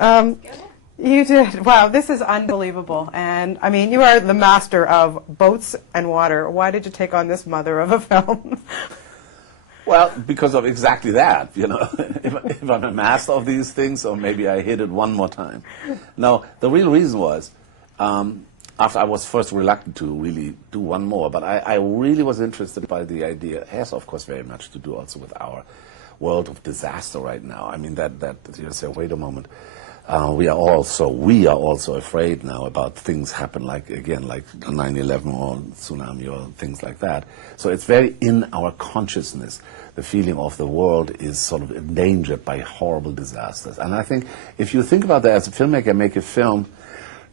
You did. Wow, this is unbelievable. And, I mean, you are the master of boats and water. Why did you take on this mother of a film? Well, because of exactly that, you know. if I'm a master of these things, or maybe I hit it one more time. No, the real reason was, after I was first reluctant to really do one more, but I really was interested by the idea. It has, of course, very much to do also with our world of disaster right now. I mean, that you say, wait a moment. We are also afraid now about things happen like 9/11 or tsunami or things like that. So it's very in our consciousness. The feeling of the world is sort of endangered by horrible disasters. And I think if you think about that as a filmmaker, make a film,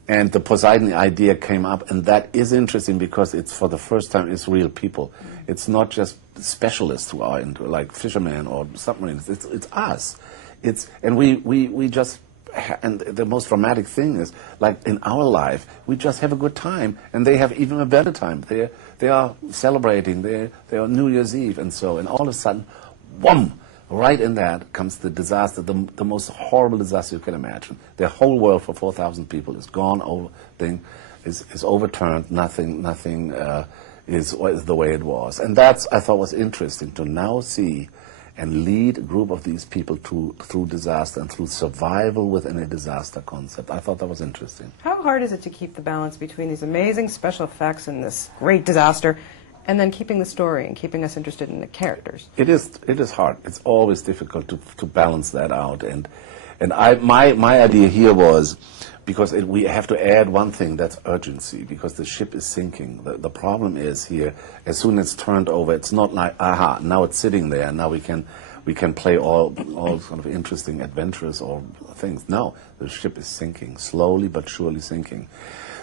and the Poseidon idea came up, and that is interesting because it's for the first time it's real people. It's not just specialists who are into like fishermen or submarines. It's us. And we just. And the most dramatic thing is, like in our life, we just have a good time, and they have even a better time. They are celebrating. They are New Year's Eve, and so, and all of a sudden, wham! Right in that comes the disaster, the most horrible disaster you can imagine. The whole world for 4,000 people is gone. Is overturned. Nothing is the way it was, and that's I thought was interesting to now see. And lead a group of these people through disaster and through survival within a disaster concept. I thought that was interesting. How hard is it to keep the balance between these amazing special effects and this great disaster, and then keeping the story and keeping us interested in the characters? It is hard. It's always difficult to balance that out. And my idea here was, because we have to add one thing, that's urgency, because the ship is sinking. The problem is here, as soon as it's turned over, it's not like, aha, now it's sitting there, now we can play all sort of interesting adventures or things. No, the ship is sinking, slowly but surely sinking.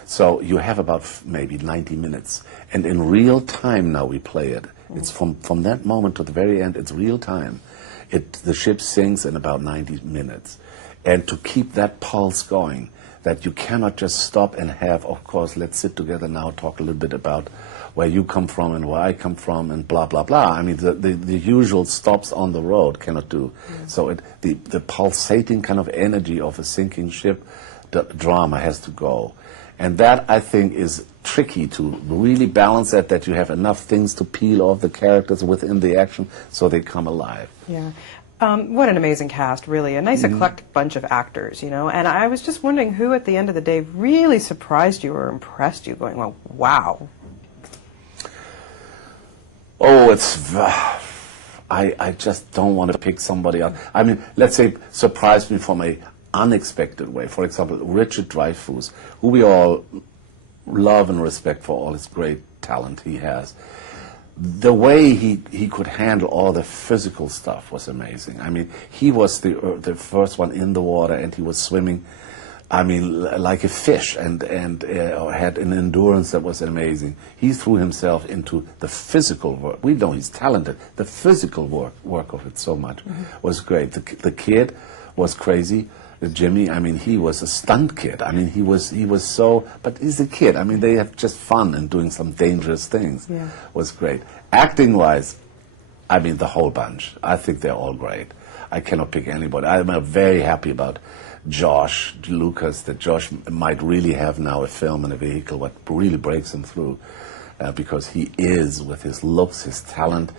So you have about maybe 90 minutes, and in real time now we play it. It's from that moment to the very end, it's real time. The ship sinks in about 90 minutes. And to keep that pulse going, that you cannot just stop and have, of course, let's sit together now, talk a little bit about where you come from and where I come from and blah, blah, blah. I mean, the usual stops on the road cannot do. So the pulsating kind of energy of a sinking ship, the drama has to go. And that, I think, is tricky to really balance that you have enough things to peel off the characters within the action so they come alive. Yeah. What an amazing cast, really. A nice eclectic bunch of actors, you know. And I was just wondering who, at the end of the day, really surprised you or impressed you, going, well, wow. Oh, I just don't want to pick somebody else. I mean, let's say surprised me from a unexpected way. For example, Richard Dreyfuss, who we all love and respect for all his great talent he has. The way he could handle all the physical stuff was amazing. I mean, he was the first one in the water, and he was swimming, I mean, like a fish, and had an endurance that was amazing. He threw himself into the physical work. We know he's talented. The physical work of it so much was great. The kid was crazy. Jimmy, I mean, he was a stunt kid. I mean, he was so, but he's a kid. I mean, they have just fun and doing some dangerous things. Yeah. Was great. Acting-wise, I mean, the whole bunch. I think they're all great. I cannot pick anybody. I'm very happy about Josh Lucas, that Josh might really have now a film and a vehicle what really breaks him through, because he is, with his looks, his talent,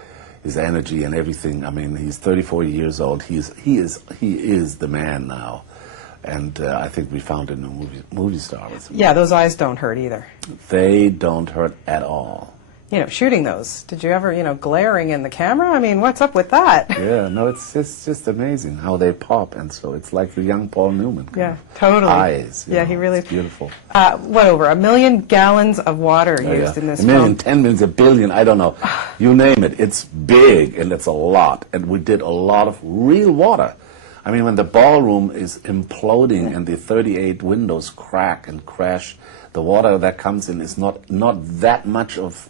his energy and everything. I mean, he's 34 years old. He is the man now. And I think we found a new movie star. Yeah, those eyes don't hurt either. They don't hurt at all. You know, shooting those, did you ever, glaring in the camera? I mean, what's up with that? Yeah, no, it's just amazing how they pop, and so it's like the young Paul Newman. Yeah, totally. Eyes. Yeah, he really. It's beautiful. What, over 1 million gallons of water used in this film? 1 million, 10 million, 1 billion, I don't know. You name it. It's big, and it's a lot. And we did a lot of real water. I mean, when the ballroom is imploding and the 38 windows crack and crash, the water that comes in is not that much of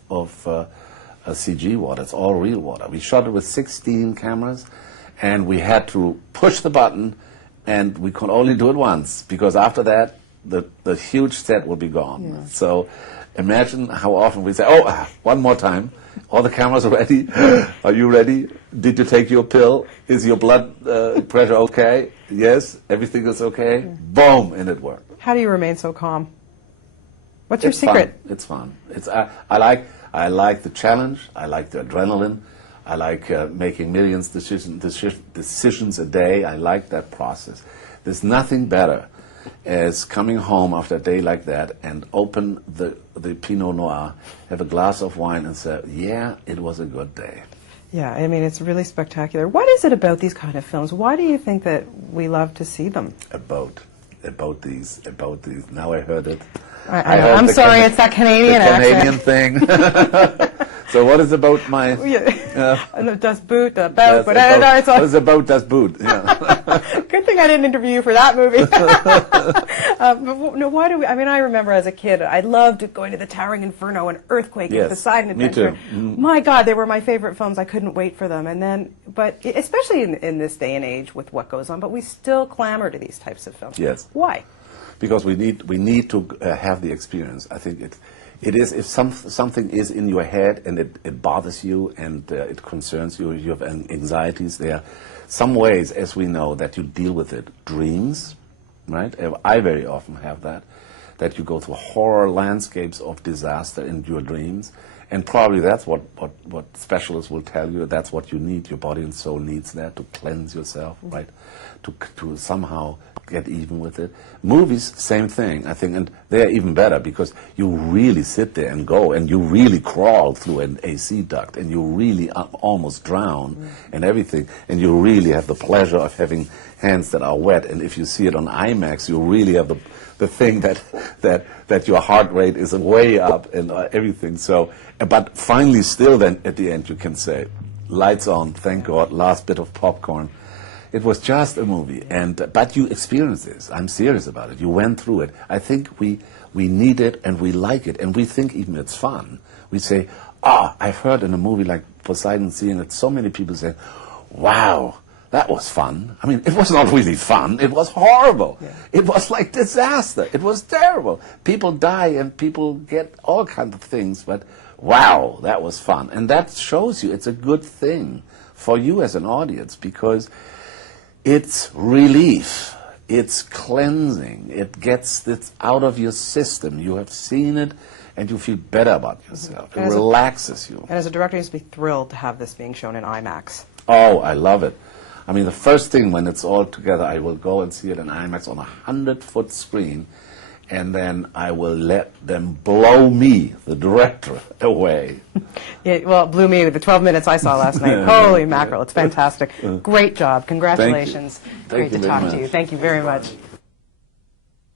CG water. It's all real water. We shot it with 16 cameras, and we had to push the button, and we could only do it once, because after that, the huge set will be gone. Yeah. So imagine how often we say, oh, one more time. All the cameras are ready. Are you ready? Did you take your pill? Is your blood pressure okay? yes, everything is okay, boom, and it worked. How do you remain so calm? What's your It's secret? fun. It's fun. I like the challenge. I like the adrenaline. I like making millions decisions a day. I like that process. There's nothing better as coming home after a day like that and open the Pinot Noir, have a glass of wine and say, yeah, it was a good day. Yeah, I mean, it's really spectacular. What is it about these kind of films? Why do you think that we love to see them? About these. Now I heard it. I know. I'm sorry, it's that Canadian Canadian accent. thing. So what is about my... Das Boot, about, but I don't know. It's what is about Das Boot? Yeah. Good thing I didn't interview you for that movie. But no, why do we? I mean, I remember as a kid, I loved going to the Towering Inferno and Earthquake and Poseidon Adventure. Me too. Mm-hmm. My God, they were my favorite films. I couldn't wait for them. And then, but especially in this day and age with what goes on, but we still clamor to these types of films. Yes. Why? Because we need to have the experience. I think it is if something is in your head and it bothers you and it concerns you, you have anxieties. There are some ways, as we know, that you deal with it. Dreams, right? I very often have that you go through horror landscapes of disaster in your dreams, and probably that's what specialists will tell you. That's what you need. Your body and soul needs that to cleanse yourself, right? To somehow get even with it. Movies, same thing, I think, and they're even better because you really sit there and go, and you really crawl through an AC duct, and you really almost drown and everything, and you really have the pleasure of having hands that are wet, and if you see it on IMAX, you really have the thing that your heart rate is way up and everything. So, but finally, still, then at the end, you can say, lights on, thank God, last bit of popcorn. It was just a movie, but you experienced this. I'm serious about it. You went through it. I think we need it and we like it, and we think even it's fun. We say, I've heard in a movie like Poseidon, seeing it, so many people say, wow, that was fun. I mean, it was not really fun. It was horrible. Yeah. It was like disaster. It was terrible. People die and people get all kinds of things, but wow, that was fun. And that shows you it's a good thing for you as an audience because it's relief, it's cleansing, it gets this out of your system. You have seen it and you feel better about yourself. It relaxes you. And as a director, you must be thrilled to have this being shown in IMAX. Oh, I love it. I mean, the first thing when it's all together, I will go and see it in IMAX on a 100-foot screen, and then I will let them blow me, the director, away. Yeah, well, it blew me with the 12 minutes I saw last night. Holy mackerel, it's fantastic. Great job. Congratulations. Thank you. Great to talk to you. Thank you very much.